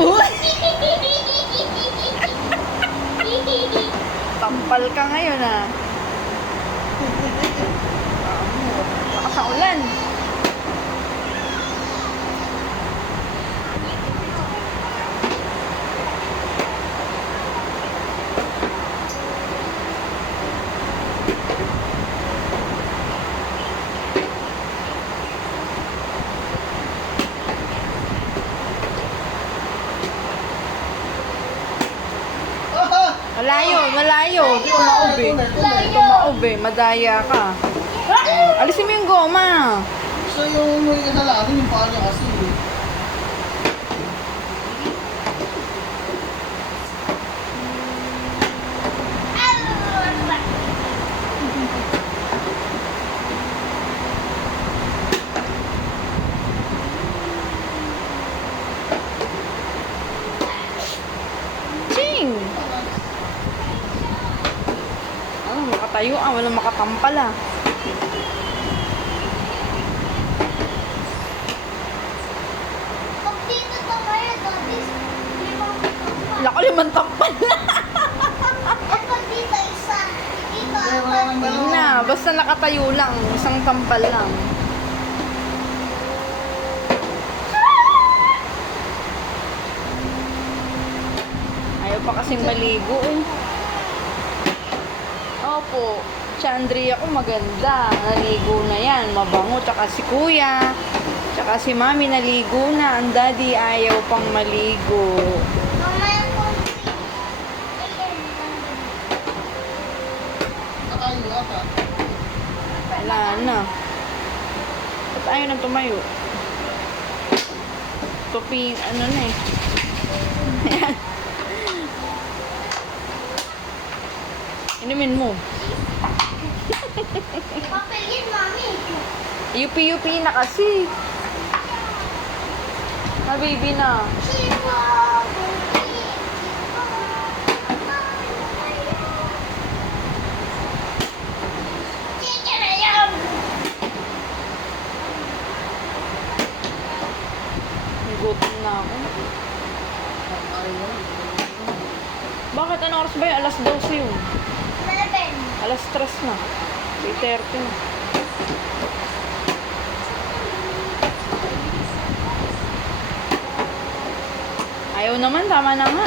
Uy! Tampal ka ngayon ah. Baka sa ulan. Malayo, malayo. Tumaob eh. Tumaob eh. Madaya ka. Alisin mo yung goma. So yung muli ka sa lahat, yung paa niya kasi. Ching! Oh, makatayo ah. Walang makatampal ah. Lako, limang tampal na. Hindi na. Basta nakatayo lang. Isang tampal lang. Ayaw pa kasing maligo eh. Opo. Si Andrea ko maganda. Naligo na yan. Mabango. Tsaka si kuya. Tsaka si mami naligo na. Ang daddy ayaw pang maligo. Nakayo ata. Wala na. Ba't ayaw nang tumayo? Topi, ano na eh. Ayan. Inumin mo. Papel mami. Yupi-yupi na kasi. Baby na. Gutom na ako. Bakit? Ano oras ba yun? Alas 12 yun. Alas 3 na. 3:30 na. Ayaw naman. Tama na nga.